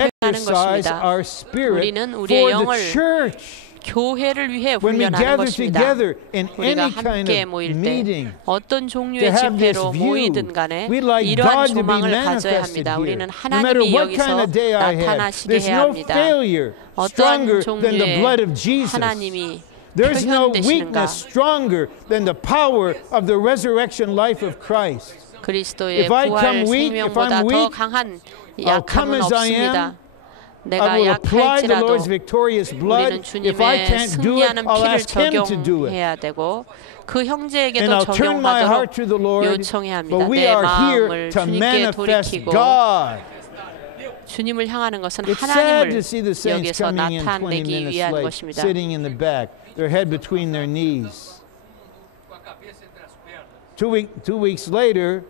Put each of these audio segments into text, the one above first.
훈련하는 것입니다. 우리는 우리의 영을 교회를 위해 훈련하는 것입니다. 우리가 함께 모일 때 어떤 종류의 집회로 모이든 간에 이러한 소망을 가져야 합니다. 우리는 하나님이 여기서 나타나시게 해야 합니다. 어떤 종류의 하나님이 There's no weakness stronger than the power of the resurrection life of Christ. 그리스도의 부활 생명보다 더 강한 약함은 없습니다. 내가 약할지라도 우리는 주님의 승리하는 피를 적용해야 되고 그 형제에게도 적용하도록 요청해야 합니다. 내 마음을 주님께 돌이키고 주님을 향하는 것은 하나님을 여기서 나타내기 위한 것입니다. Their head between their knees. 2 weeks later,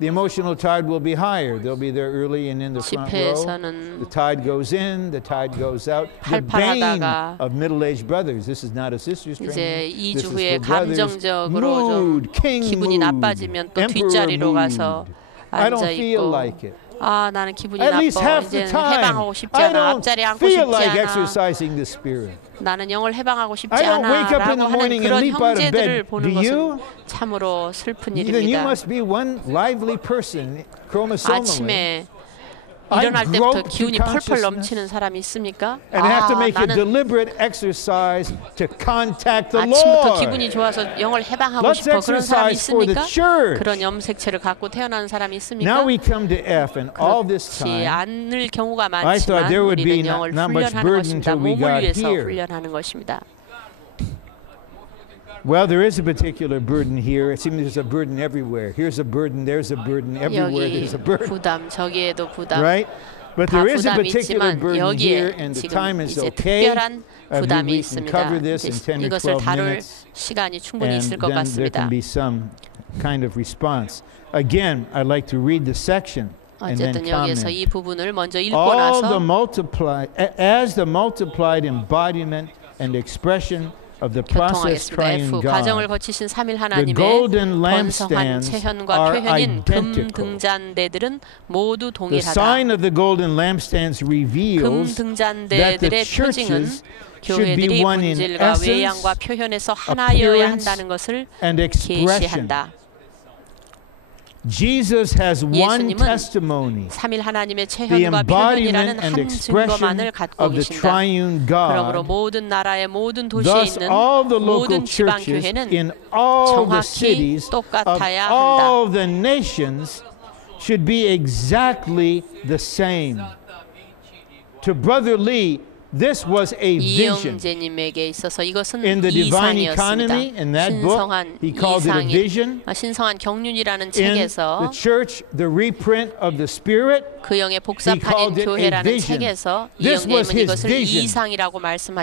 the emotional tide will be higher. They'll be there early and in the front row. The tide goes in, the tide goes out. The bane of middle-aged brothers. This is not a sister's training. 이제 2주 후에 감정적으로 좀 기분이 나빠지면 또 뒷자리로 가서 앉아 있고. 아, 나는 기분이 나빠. 이제 해방하고 싶지 않아. 앞자리에 앉고 싶지 않아. 나는 영을 해방하고 싶지 않아 라고 하는 그런 형제들을 보는 것은 참으로 슬픈 일입니다. 아침에 일어날 때부터 기운이 펄펄 넘치는 사람이 있습니까? 나는 아침부터 기분이 좋아서 영을 해방하고 싶어 그런 사람이 있습니까? 그런 염색체를 갖고 태어난 사람이 있습니까? 그렇지 않을 경우가 많지만 우리는 영을 훈련하는 것입니다. 몸을 위해서 훈련하는 것입니다. Well, there is a particular burden here. It seems there's a burden everywhere. Here's a burden, there's a burden, everywhere there's a burden. 부담, 저기에도 부담. Right? But there is a particular burden here, and the time is okay. We can cover this in 10 or 12 minutes, and then there can be some kind of response. Again, I'd like to read the section and then comment. All the multiplied, as the multiplied embodiment and expression of the process triune God, the golden lampstands are identical. The sign of the golden lampstands reveals that the churches should be one in essence, appearance, and expression. Jesus has one testimony, the embodiment and expression of the triune God. Thus, all the local churches in all the cities of all the nations should be exactly the same. To Brother Lee, this was a vision. In the Divine Economy, in that book, he called it a vision. In the church, the reprint of the Spirit, he called it a vision. This was his vision.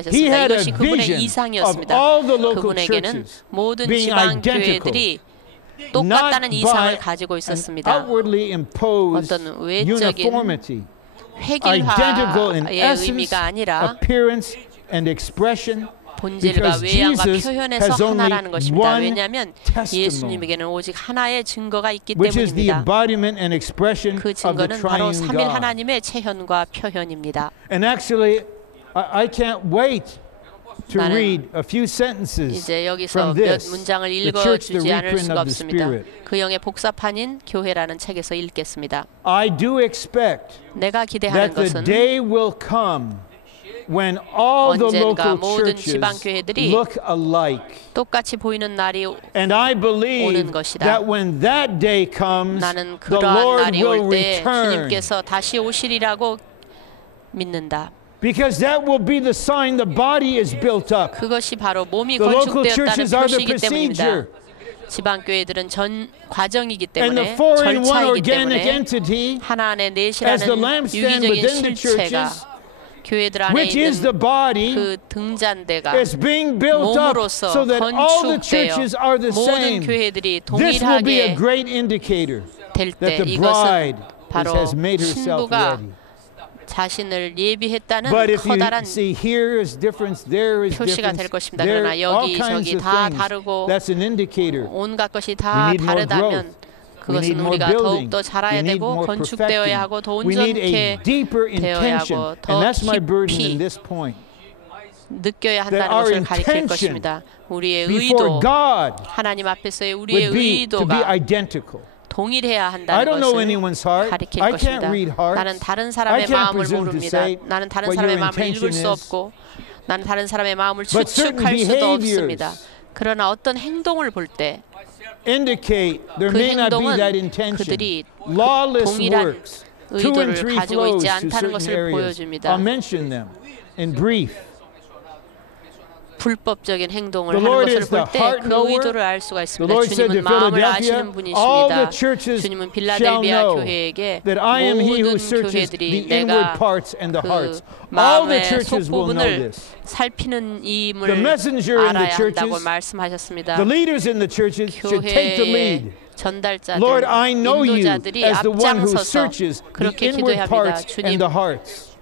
He had a vision of all the local churches being identical, not by an outwardly imposed uniformity. Identical in essence, appearance, and expression, because Jesus has only one testimony, which is the embodiment and expression of the triune God. And actually, I can't wait to read a few sentences from this, the church, the reprint of the Spirit. 그 영의 복사판인 교회라는 책에서 읽겠습니다. I do expect that the day will come when all the local churches look alike. 똑같이 보이는 날이 And I believe that when that day comes, the Lord will return. 주님께서 다시 오시리라고 믿는다. Because that will be the sign the body is built up. 그것이 바로 몸이 The local churches 건축되었다는 are the 표시이기 때문입니다. procedure. 지방교회들은 전 과정이기 And the 때문에 four in one 절차이기 organic 때문에 entity, 하나 안에 as the 넷이라는 lampstand 유기적인 within the 실체가 churches, 교회들 안에 which is the 있는 body, 그 등잔대가 is being built up 몸으로서 so that all the 건축되어 churches are the 모든 same. 교회들이 This will be a 동일하게 great indicator 될 that 때 the bride 이것은 바로 has made herself 신부가 ready. 자신을 예비했다는 But if you 커다란 see here is difference, there is 표시가 될 difference, 것입니다. there 그러나 all 여기 kinds 저기 of 다 things. 다르고 That's an indicator. 온갖 것이 We 다 need more 다르다면 growth. 그것은 우리가 더욱더 잘해야 되고 건축되어야 하고 더 온전케 되어야 하고 더 깊이 느껴야 한다는 것을 가리킬 것입니다. 우리의 의도, 하나님 앞에서의 우리의 의도가 동일해야 한다는 것을 가리킬 것입니다. 나는 다른 사람의 마음을 모릅니다. 나는 다른 사람의 마음을 읽을 수 없고 나는 다른 사람의 마음을 추측할 수도 없습니다. 그러나 어떤 행동을 볼 때 그 행동은 그들이 동일한 의도를 가지고 있지 않다는 것을 보여줍니다. 불법적인 행동을 하는 것을 볼 때 그 의도를 알 수가 있습니다. 주님은 마음을 아시는 분이십니다. 주님은 빌라델비아 교회에게 모든 교회들이 내가 그 마음의 속부분을 살피는 임을 알아야 한다고 말씀하셨습니다. 교회의 전달자들, 인도자들이 앞장서서 그렇게 기도해야 합니다.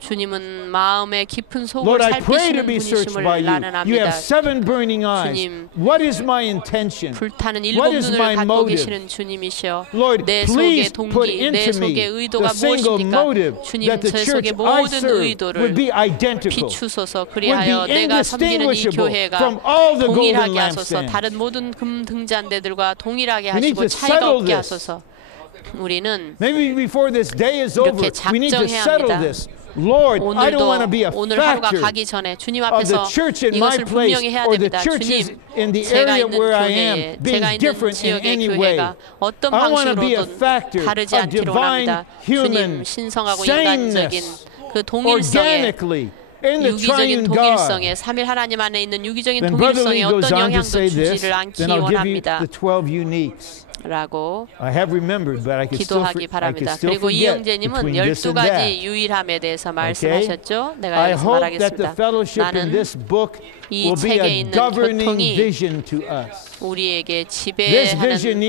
주님은 마음의 깊은 속을 살피시는 분이심을 나는 압니다. 주님, 불타는 일곱 눈을 갖고 계시는 주님이시여 내 속의 동기, 내 속의 의도가 무엇입니까? 주님, 제 속의 모든 의도를 비추소서. 그리하여 내가 섬기는 이 교회가 동일하게 하소서. 다른 모든 금 등잔대들과 동일하게 하시고 차이가 없게 하소서. 우리는 이렇게 작정해야 합니다. 오늘 하루가 가기 전에 주님 앞에서 이것을 분명히 해야 됩니다. 주님, 제가 있는 교회에, 제가 있는 지역의 교회가 어떤 방식으로든 다르지 않기를 원합니다. 주님, 신성하고 인간적인 그 동일성에 유기적인 동일성에 삼일 하나님 안에 있는 유기적인 동일성에 어떤 영향도 주지를 않기 원합니다. 라고 기도하기 바랍니다. 그리고 이영재님은 12가지 유일함에 대해서 말씀하셨죠. 내가 여기서 말하겠습니다. 나는 이 책에 있는 교통이 우리에게 지배하는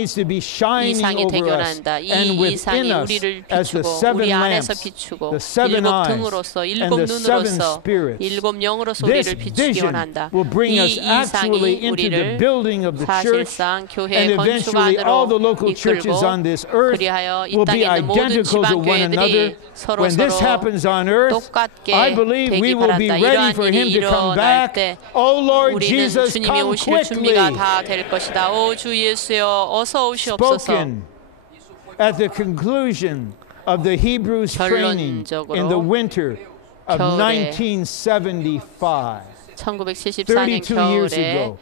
이상이 되기 원한다. 이 이상이 우리를 비추고 우리 안에서 비추고 일곱 등으로서 일곱 눈으로서 일곱 영으로서 우리를 비추기 원한다. 이 이상이 우리를 사실상 교회 건축 안으로 이끌고 그리하여 이 땅에 있는 모든 지방교회들이 서로 똑같게 되기 바란다. 이러한 일이 일어날 때 우리는 주님이 오실 준비가 다 될 것이다. 오 주 예수여 어서 오시옵소서. At the conclusion of the Hebrews training in the winter of 1975, 1974년 겨울에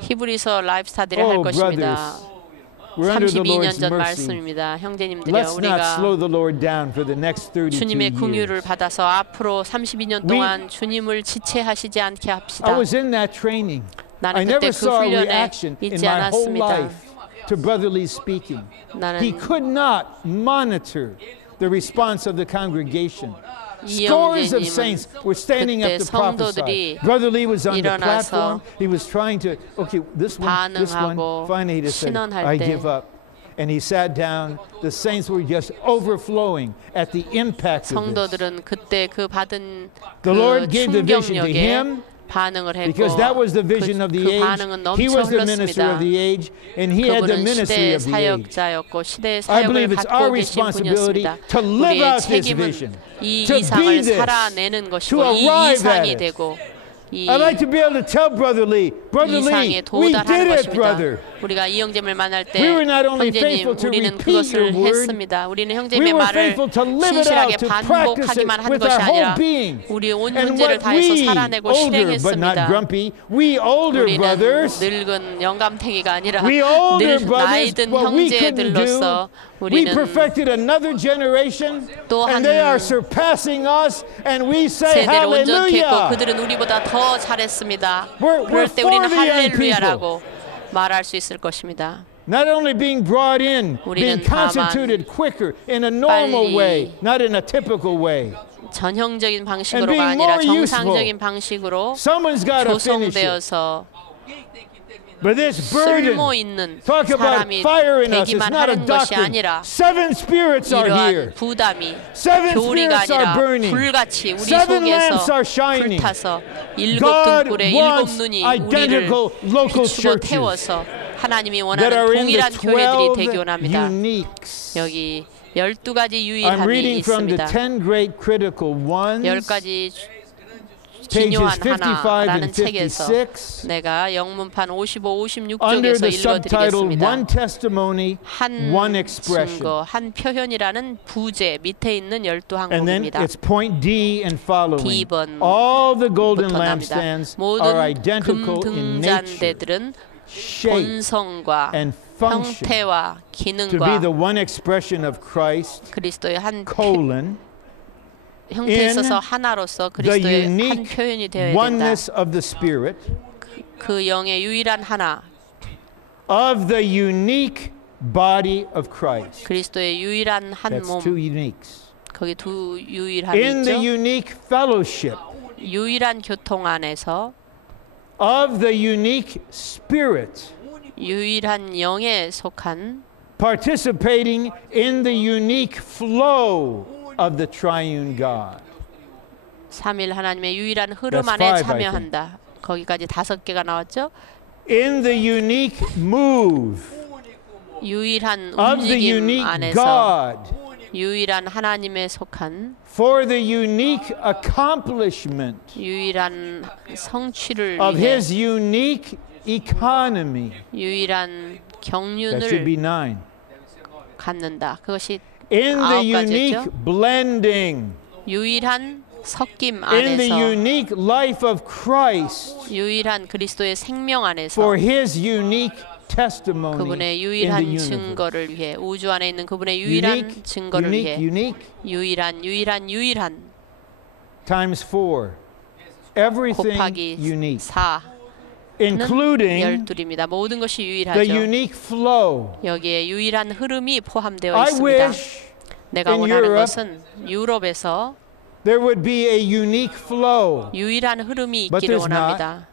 히브리서 라이프 스타디를 할 것입니다. 32년 전 말씀입니다. 형제님들이여, 우리가 주님의 긍휼을 받아서 앞으로 32년 동안 주님을 지체하시지 않게 합시다. 나는 그때 그 훈련에 있지 않았습니다. He could not monitor the response of the congregation. Scores of saints were standing up to prophesy. Brother Lee was on the platform. He was trying to, okay, this one. Finally, he said, I give up. And he sat down. The saints were just overflowing at the impact of this. 성도들은 그때 그 받은 The Lord gave the vision to him. 반응을 했고 because that was the vision of the age. He was the minister of the age, and he had the ministry of the age. I believe it's our responsibility to live out this vision, to be this, to arrive at it. I'd like to be able to tell Brother Lee, we did it, brother. 우리가 이영재님을 만날 때 We were not only 형제님, faithful to 우리는 repeat your 그것을 word, 했습니다. 우리는 we 형제님의 were 말을 faithful to live it out, 신실하게 to practice it 반복하기만 한 with 것이 our whole 아니라 being. 우리의 온 And 존재를 what 다해서 we, 살아내고 older but not 실행했습니다. grumpy, we older 우리는 brothers, 늙은 영감탱이가 아니라 we older 나이 brothers, 든 what we couldn't do, 형제들로서 we 우리는 perfected another generation, 또 and 한 they are surpassing us, and we say 세대를 온전케 했고 hallelujah. 그들은 우리보다 더 잘했습니다. We're 그럴 때 for 우리는 the young 할렐루야라고 말할 수 있을 것입니다. Not only being brought in, being constituted quicker in a normal way, not in a typical way. 전형적인 방식으로가 아니라 정상적인 방식으로 조성되어서 But this burden, talk about fire in us, it's not a doctrine. 7 spirits are here. 7 spirits are burning. 7 lamps are shining. God wants identical local churches. 하나님이 원하는 동일한 교회들이 되기 원합니다. 여기 12가지 유일함이 있습니다. 10가지 중요한 하나라는 책에서 내가 영문판 55, 56쪽에서 읽어드리겠습니다. 한 증거, 한 표현이라는 부제 밑에 있는 12항목입니다. D번부터 납니다. 모든 금등잔대들은 본성과 형태와 기능과 그리스도의 한 형태에 있어서 하나로서 그리스도의 한 표현이 되어야 된다. 그 영의 유일한 하나. Of the unique body of Christ. 그리스도의 유일한 한 몸. 거기 두 유일함이 In the unique fellowship. 유일한 교통 안에서. Of the unique spirit. 유일한 영에 속한. Participating in the unique flow of the triune God. 삼일 하나님의 유일한 흐름 안에 참여한다. 거기까지 5개가 나왔죠? In the unique move 유일한 of the 움직임 unique 안에서 God. 유일한 하나님에 속한 For the unique accomplishment 유일한 성취를 of 위해 His unique economy. 유일한 That should be 9. 경륜을 갖는다. 그것이 In the 9가지였죠. unique blending. 유일한 섞임 In the 안에서 unique life of Christ. 유일한 그리스도의 생명 안에서 For His unique testimony 그분의 in the 유일한 universe. 증거를 위해 우주 안에 있는 그분의 유일한 Unique, 증거를 unique, 위해 unique 유일한 times 4. Everything 곱하기 unique, 4는 including 12입니다. 모든 것이 the 유일하죠. unique flow. 여기에 유일한 흐름이 포함되어 I 있습니다. wish 내가 in 원하는 Europe 것은 유럽에서 there would be a unique flow. 유일한 흐름이 But 있기를 there's 원합니다.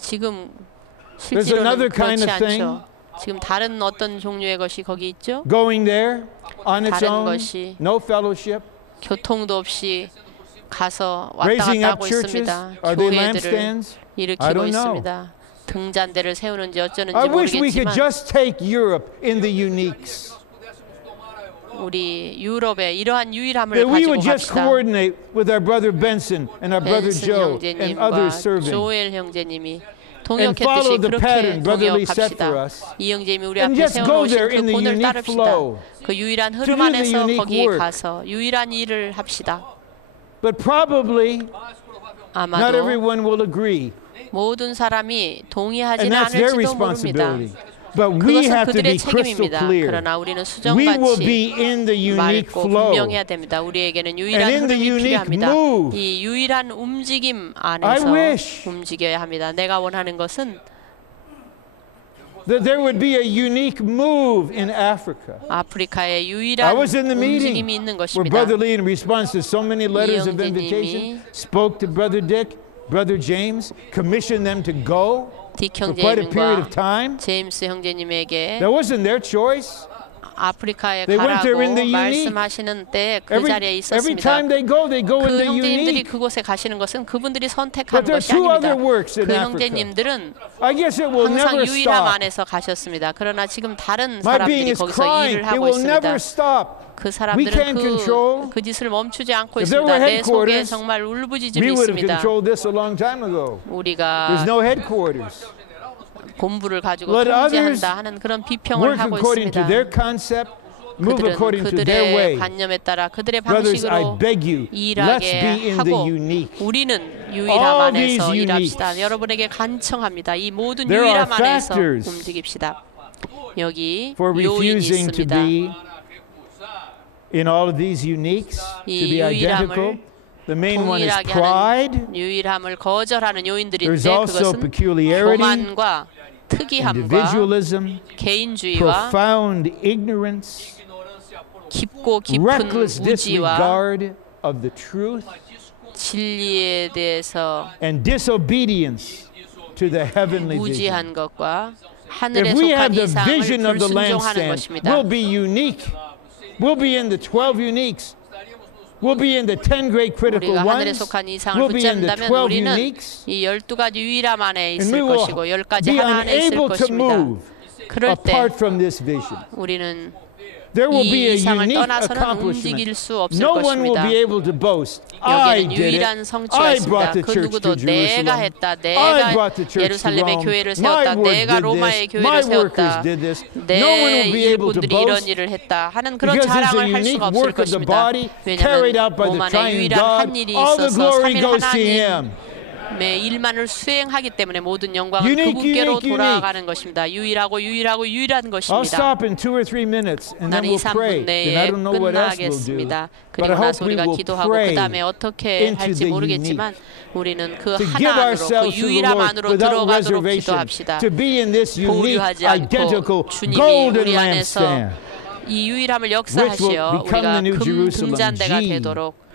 지금 There's 실제로는 another 그렇지 kind of thing 않죠. 지금 다른 어떤 종류의 것이 거기 있죠. going there on its 다른 own, 것이 no fellowship, 교통도 없이 가서 왔다 raising 갔다 up 하고 churches. 있습니다. Are they 교회들을 lampstands? I 일으키고 don't know. 있습니다. 등잔대를 세우는지 어쩌는지 I wish we could 모르겠지만 just take Europe in the uniques. 우리 유럽의 이러한 유일함을 That we 가지고 would just 갑시다. coordinate with our brother Benson and our brother 벤슨 Joe and others 형제님과 serving. 조엘 형제님이 And follow 동역했듯이 the 그렇게 pattern Brother Lee set for 동역합시다. us. 이 형제님이 우리 And 앞에 just go 세워놓으신 there in 그 the 본을 unique 따릅시다. flow. 그 유일한 do 흐름 the 안에서 unique 거기에 work. 가서 유일한 일을 합시다. But probably not 아마도 everyone will agree. 모든 사람이 And 동의하지는 that's their 않을지도 모릅니다. responsibility. But we 그것은 have to 그들의 be crystal 책임입니다. clear. 그러나 우리는 We will 수정같이 be in the unique 맑고 flow. 분명해야 됩니다. 우리에게는 유일한 And in the 흐름이 unique 필요합니다. move. 이 유일한 움직임 I 안에서 wish 움직여야 합니다. 내가 원하는 것은 that there would be a unique move in Africa. 아프리카의 I 유일한 was in the meeting 움직임이 있는 where 것입니다. Brother Lee, in response to so many letters of invitation, 이영재님이 spoke to Brother Dick, Brother James, commissioned them to go 딕 for quite a period of 형제님과 time. 제임스 형제님에게 That wasn't their choice. 아프리카에 They went there in 가라고 the unique. 말씀하시는 때 그 자리에 Every 있었습니다. time they go in 그 the 형제님들이 unique. 그곳에 가시는 것은 그분들이 But 선택한 there are 것이 two 아닙니다. other works in 그 Africa. 형제님들은 I guess it will 항상 never 유일함 stop. 안에서 가셨습니다. 그러나 지금 다른 My being 사람들이 is 거기서 crying. 일을 It 하고 will 있습니다. never stop. 그 We 사람들은 can't control. 그 짓을 멈추지 않고 If there 있습니다. were 내 속에 headquarters, 정말 We 울부짖음이 would have 있습니다. controlled this a long time ago. 우리가 There's no headquarters. 본부를 가지고 Let others 통제한다 하는 그런 비평을 Work 하고 according to 있습니다. their concept, move 그들은 according to their way. 그들의 관념에 따라 그들의 Brothers, I 방식으로 beg you, let's be 일하게 in the 하고 unique. 우리는 유일함 All these 안에서 uniques. 일합시다. 여러분에게 간청합니다. 이 모든 There are 유일함 안에서 factors 움직입시다. 여기 For 요인이 refusing to 있습니다. be in all of these uniques, to 이 be identical. 유일함을 The main one is 동일하게 pride. 하는 유일함을 거절하는 요인들인데 There's also 그것은 peculiarity, 교만과 특이함과 individualism, 개인주의와 profound ignorance, 깊고 깊은 reckless 무지와 disregard of the truth, 진리에 대해서 and disobedience to the heavenly vision. 무지한 것과 하늘에 If we 속한 have the 이상을 vision of the 불순종하는 lampstand, 것입니다. we'll be unique. We'll be in the 12 uniques. We'll be in the 10 great critical 우리가 하늘에 ones. 속한 이상을 We'll be in the 붙잡는다면 12 우리는 uniques. 이 12가지 유일함 안에 And 있을 we will 것이고 10가지 be 하나 안에 있을 unable to 것입니다. move 그럴 때 apart from this vision. 우리는 There will be 이 a 이상을 unique 떠나서는 accomplishment. 움직일 수 없을 No one will 것입니다. be able to boast. I 여기에는 did 유일한 it. 성취가 I 있습니다. brought the 그 church 누구도 to 내가 Jerusalem. 했다, I 내가 brought the church to 예루살렘의 Rome. 교회를 My 세웠다, work 내가 did 로마의 this. 교회를 My workers 세웠다, did this. No one will 내 be able to 일꾼들이 이런 boast 일을 했다 하는 그런 because it's a 자랑을 할 unique 수가 없을 work of the 것입니다. body carried out 왜냐하면 by the 몸 안에 triune 유일한 God. 한 일이 All the 있어서 glory 3일 goes to Him. 하나님의 일만을 수행하기 때문에 모든 영광은 Unique, 그분께로 unique, 돌아가는 것입니다. 유일하고 유일한 I'll 것입니다. stop in 2 or 3 minutes and then 나는 이 we'll pray. 3분 And I 내에 don't know what else we'll do. 끝나겠습니다. But I 그리고 hope 나서 we 우리가 will 기도하고 pray 그 다음에 어떻게 into 할지 the 모르겠지만 우리는 그 to give 하나 안으로 그 ourselves to the 유일함 Lord 안으로 without 들어가도록 reservation, 기도합시다. to be in this unique, 보류하지 identical 않고 주님이 golden 우리 안에서 lampstand, 이 유일함을 which will 역사하시어 become the 우리가 new 금 Jerusalem. 등잔대가 G. 되도록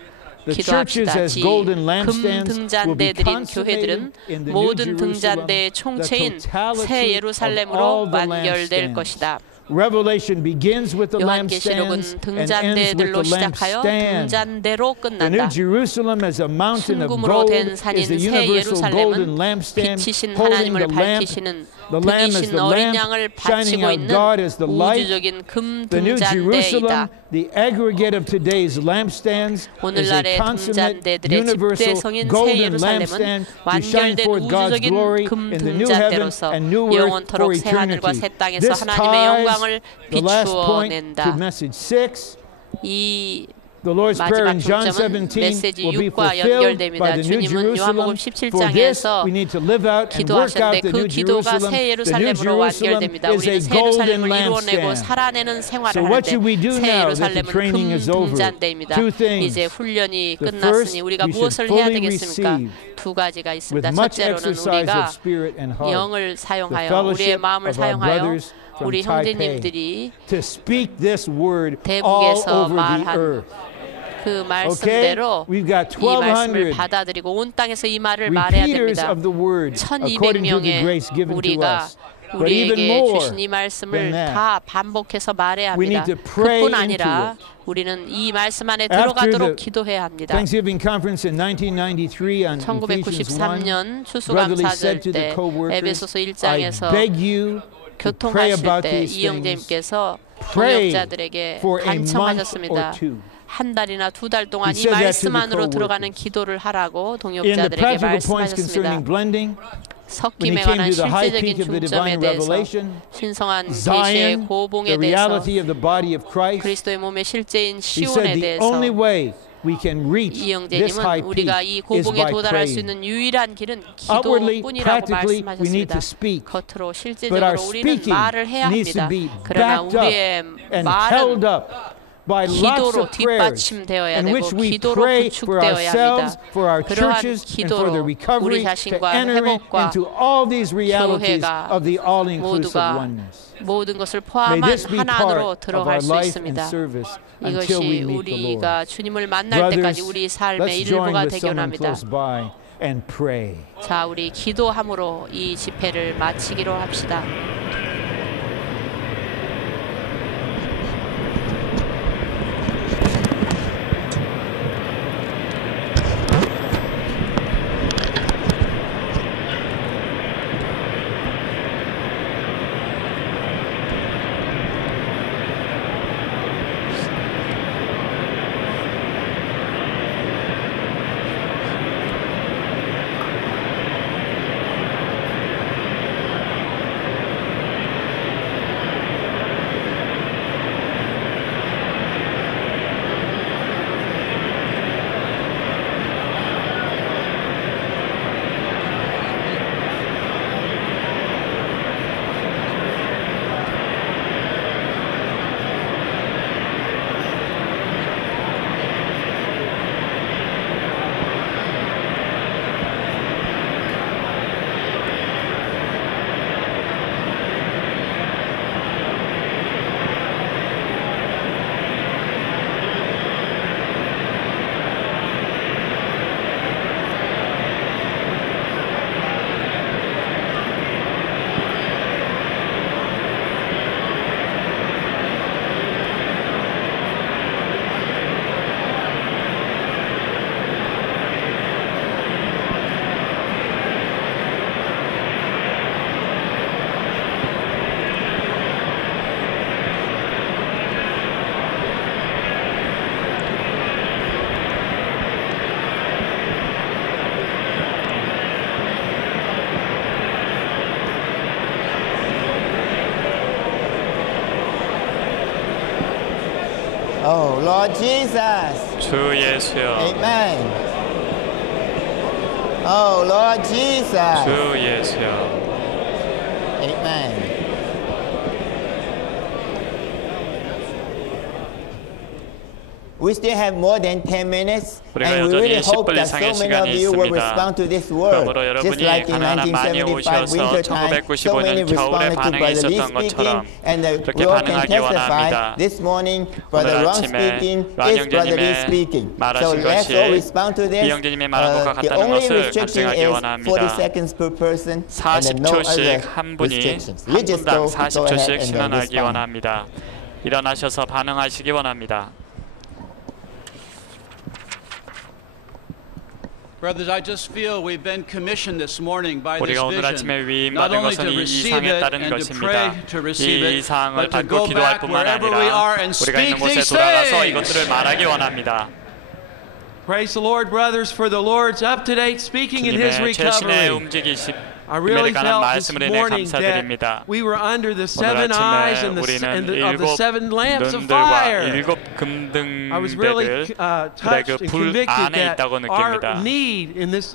The churches 기도합시다. as golden 금 lampstands will be 등잔대들인 consummated 교회들은 in the new 모든 Jerusalem, 등잔대의 the 총체인 새 totality of 예루살렘으로 all the 완결될 lampstands. 것이다. Revelation begins with the 요한계시록은 lampstands and ends with 등잔대들로 the 시작하여 lampstand. 등잔대로 The New 끝난다. Jerusalem as a mountain of 순금으로 gold 된 is 산인 the 새 universal golden 예루살렘은 lampstand 빛이신 holding 하나님을 the lamp. 밝히시는 The lamb is 빛이신 the 어린 lamp 양을 shining 바치고 out 있는 God as the light. 우주적인 금 The New Jerusalem, 등잔대이다. the aggregate of today's lampstands, is a 오늘날의 consummate 등잔대들의 universal 집대성인 새 golden 예루살렘은 lampstand to shine 완결된 forth God's 우주적인 glory 금 in the new heaven 등잔대로서 and new earth for 영원토록 새 하늘과 eternity. 새 땅에서 This 하나님의 ties 영광을 the last point to 비추어낸다. message 6. 이 The Lord's Prayer in 마지막 John 중점은 17 메시지 will be 6과 fulfilled by 연결됩니다. the New 주님은 Jerusalem. 요한복음 For this, 17장에서 we need to live out and work out 기도하셨는데 the 그 New 기도가 Jerusalem. 새 The New 예루살렘으로 Jerusalem 완결됩니다. is a 우리는 새 golden 예루살렘을 이루어내고 lampstand. 살아내는 생활을 So what should we 하는데 do 새 now that the 예루살렘은 training 금 is over? 등잔대입니다. Two things. 이제 훈련이 The 끝났으니 first, 우리가 we should 무엇을 해야 fully 되겠습니까? receive 두 가지가 with 있습니다. much 첫째로는 exercise 우리가 of spirit and heart 영을 the 사용하여 우리의 fellowship 마음을 of our 사용하여 brothers from 우리 Taipei 형제님들이 to speak this word all 대북에서 over the 말한 earth. 그 말씀대로 We've got 이 말씀을 1,200 받아들이고 온 땅에서 이 말을 말해야 repeaters 됩니다. of the word according to the 1200명의 grace given to 우리가 us. But even 우리에게 more 주신 이 than 말씀을 that, 다 반복해서 말해야 we 합니다. need to pray 그뿐 into 아니라 it. 우리는 이 말씀 안에 After 들어가도록 the 기도해야 합니다. Thanksgiving conference in 1993 on Ephesians 1, 1993년 brotherly said 추수감사절 to the 때 co-workers, 에베소서 I 1장에서 beg you to pray 교통하실 about 때 these things. 이영재님께서 Pray 동역자들에게 for a month or 간청하셨습니다. two. 한 달이나 두 달 동안 He 이 said that to 말씀 the 안으로 들어가는 co-workers. 기도를 하라고 In the 동역자들에게 practical points 말씀하셨습니다. concerning blending, when he 섞임에 came 관한 to the high peak 실제적인 of the 중점에 divine 대해서 revelation, 신성한 계시의 Zion, the 고봉에 대해서 reality of the body of Christ, 그리스도의 몸의 실제인 he said 시온에 the 대해서 only way we can reach this high 이영재님은 peak 우리가 이 is 고봉에 by 도달할 수 praying. 있는 유일한 길은 Outwardly, 기도뿐이라고 practically, we need 말씀하셨습니다. to speak. 겉으로 But our 실제적으로 우리는 speaking 말을 해야 needs to 합니다. be 그러나 backed up 우리의 and held 말은 up by lots 기도로 of prayers 뒷받침되어야 in 되고 which we 기도로 pray for 구축되어야 ourselves, 합니다. for our 그러한 churches, and for the 기도로 recovery 우리 to 자신과 enter 회복과 into all these realities 교회가 of the all-inclusive 모두가 oneness. 모든 것을 May 포함한 this be 하나 안으로 part of 들어갈 our 수 life and 있습니다. service until we 이것이 meet the Lord. 우리가 주님을 만날 때까지 Brothers, 우리 삶의 let's join 일부가 with 되기 someone 원합니다. close by and pray. 자, 우리 기도함으로 이 집회를 마치기로 합시다. Oh, Lord Jesus. 주 예수여. Amen. Oh, Lord Jesus. 주 예수여. Amen. We still have more than 10 minutes, and we really hope that so many of you will respond to this word. Just like in 1975 winter time, so many responded to Brother Lee speaking, and we all can testify. This morning, Brother Ron speaking is Brother Lee speaking. So let's all respond to this. The only restriction is 40 seconds per person, and then no other restrictions. We just go ahead and respond. 일어나셔서 반응하시기 원합니다. Brothers, I just feel we've been commissioned this morning by this 우리가 오늘 아침에 vision, not 위임받은 only 것은 to 이 receive 이상에 it 따른 and to 것입니다. pray to receive 이 it, 이상을 but to 받고 go 기도할 back 뿐만 wherever we are 아니라 and 우리가 speak 있는 곳에 these 돌아가서 things. 이것들을 말하기 원합니다. Praise the Lord, brothers, for the Lord's up-to-date speaking in His 주님의 최신의 recovery. 움직이심 I really 관한 felt this 말씀을 인해 morning 감사드립니다. that we were under the 오늘 seven eyes 아침에 and 우리는 of the seven lamps of 눈들과 fire. 일곱 I was really 금등대들 touched and 불 convicted 안에 that 있다고 our 느낍니다. need in this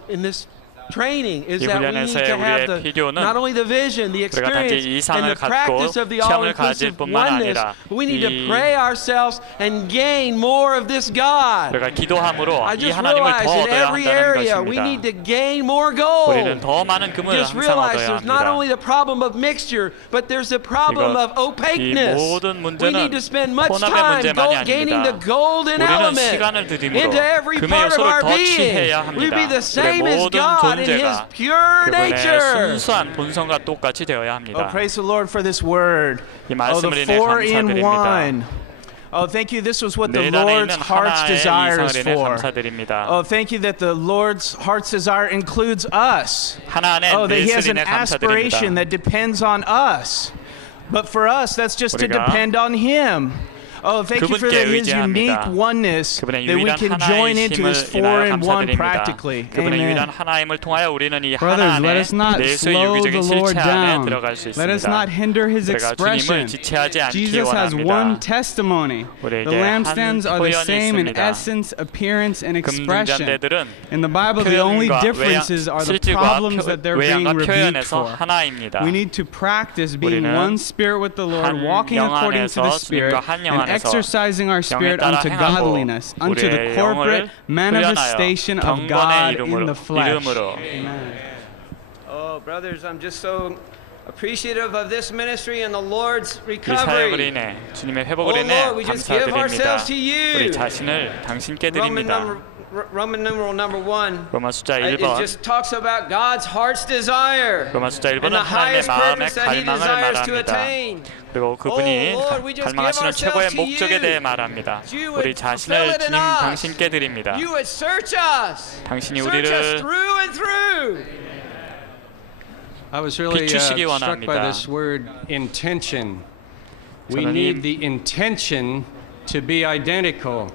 training is 이 that we need 훈련에서의 to have 우리의 필요는 not only the vision, the 우리가 단지 experience, 이 and 상을 the 갖고 practice of the 체험을 가질 all-inclusive 뿐만 oneness, 아니라 but we need to 이 pray ourselves and gain more of this God. 우리가 기도함으로 I 이 just 하나님을 realized 더 in 얻어야 every 한다는 area we need 것입니다. to gain more gold. 우리는 더 많은 금을 Just 항상 realize 얻어야 there's not 합니다. only the problem of mixture, but there's a problem of 이 opaqueness. 모든 We need 문제는 to spend much 혼합의 time 문제만이 gaining the 아닙니다. golden 우리는 element 시간을 들임으로 into every 금의 part of 요소를 our 더 being. 취해야 We 합니다. be the 우리의 same as 모든 God in His 존재가 pure 그분의 nature. 순수한 본성과 똑같이 되어야 Oh, 합니다. praise the Lord for this word. 이 Oh, 말씀을 the 인해 4-in-1. 감사드립니다. Oh, thank you. This was what 내 the 안에 Lord's 있는 heart's 하나의 desire is 이상을 인해 for. 감사드립니다. Oh, thank you that the Lord's heart's desire includes us. 하나 안에 Oh, that He has 넷을 an 인해 aspiration 감사드립니다. that depends on us. But for us, that's just to 우리가 depend on Him. Oh, thank you for 그분께 His unique 의지합니다. oneness 그분의 that we 유일한 can 하나의 join into His 힘을 인하여 4-in-1 감사드립니다. practically. 그분의 Amen. 유일한 하나임을 통하여 우리는 이 Brothers, 하나 let 안에 us not 넷의 slow 유기적인 the Lord 실체 안에 down. 들어갈 수 Let us 있습니다. not hinder His 우리가 expression. 주님을 지체하지 않기 Jesus has one 원합니다. testimony. 우리에게 The 한 lampstands are the 표현이 same in 있습니다. essence, appearance, and expression. 금등잔대들은 In the Bible, the only 표현과 differences are the 실질과 problems that they're being 외양과 rebuked 표현에서 for. 하나입니다. We need to practice being 우리는 one spirit with the Lord, 한 walking 영 according to the 안에서 Spirit, 주님과 한 영 and 안에서 exercising our 영에 spirit 따라 unto 행하고 godliness, unto the 우리의 corporate 영을 manifestation of 경건의 God in the flesh. 이름으로 Amen. Oh, brothers, I'm just so appreciative of this ministry and the Lord's 이 사역으로 recovery. 인해 주님의 회복을 Oh, 인해 Lord, we just give 감사드립니다. ourselves to you. 우리 자신을 당신께 드립니다. Roman numeral number 1. 로마 숫자 It 1번 just talks about God's heart's desire 로마 숫자 and 1번은 the 하나님의 highest 마음의 purpose that He 갈망을 desires to 말합니다. attain. 그리고 그분이 Oh, Lord, we just 갈망하시는 give 최고의 ourselves to 목적에 you. 대해 말합니다. You 우리 would 자신을 fulfill it in 주님 us. 당신께 드립니다. You would search us. 당신이 Search us 우리를 through and through. I was really 비추시기 struck by 원합니다. this word intention. We 저는 need 이 the intention to be identical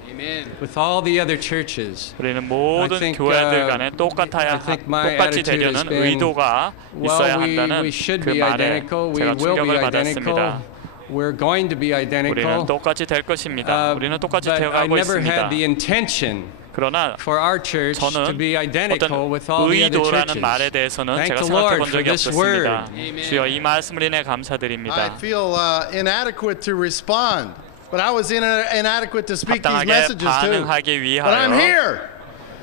with all the other churches. 우리는 I 모든 think, 교회들 간에 똑같이 되려는 의도가 있어야 Well, 한다는 we should 그 be 말에 identical. We 제가 will be 충격을 identical. 받았습니다. We're going to be identical. 우리는 똑같이 될 것입니다. 우리는 똑같이 But I 되어가고 never 있습니다. had the intention 그러나 for our church to 저는 be identical 어떤 with all the other 의도라는 말에 churches. 대해서는 Thank 제가 the 생각해 Lord 본 for 적이 this 없었습니다. word. 주여 이 말씀을 인해 I 감사드립니다. feel inadequate to respond, but I was inadequate to speak these 합당하게 messages too. 반응하기 But I'm 위하여 here.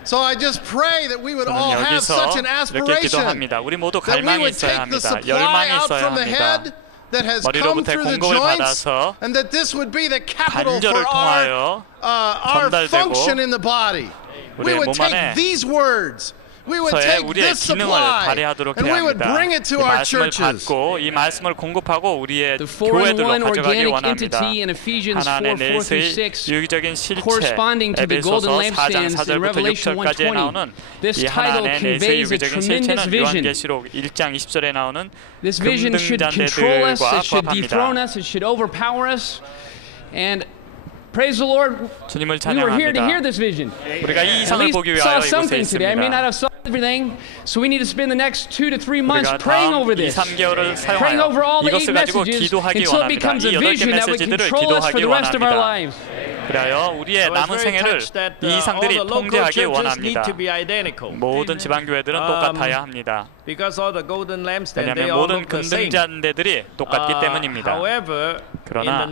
So I just pray that we would all 저는 have 여기서 such an 이렇게 aspiration 기도합니다. 우리 모두 that we 갈망이 would 있어야 take the 합니다. supply 열망이 out 있어야 from the 합니다. head that has come 머리로부터 through the 공급을 joints, 받아서 and that this would be the capital 관절을 for 통하여 our 전달되고 function in the body. We 우리의 would 몸 take 안에 these words. We would 서의 take 우리의 this 기능을 supply 발휘하도록 and 해야 we would 합니다. bring it to 이 our 말씀을 churches. 받고 이 말씀을 공급하고 우리의 The 교회들로 4-in-1 가져가기 organic 원합니다. entity in Ephesians 하나님의 4:4 through 넷의 6, 유기적인 실체 corresponding to the golden 에베소서 4장 lampstands in 4절부터 Revelation 6절까지에 1:20. 나오는 This 이 title 하나님의 넷의 conveys a 유기적인 tremendous 실체는 vision. 요한계시록 1장 20절에 나오는 This vision should control us, 금등잔대들과 it should dethrone 부합합니다. us, it should overpower us. And praise the Lord, 주님을 we were here to hear 찬양합니다. this vision. 우리가 이 At 이상을 least 보기 saw 위하여 이곳에 something today. I may not 있습니다. have saw everything, so we need to spend the next 2 to 3 months 우리가 praying 다음 over 2, this. 3개월을 Praying over 사용하여 all the 8 이것을 가지고 messages 기도하기 until it 원합니다. becomes a 이 8개 vision that would 메시지들을 control us for 기도하기 the rest of our 원합니다. lives. 그래요 우리의 남은 생애를 이 이상들이 통제하기 원합니다. 모든 지방교회들은 똑같아야 합니다. 왜냐하면 모든 금등잔대들이 똑같기 때문입니다. 그러나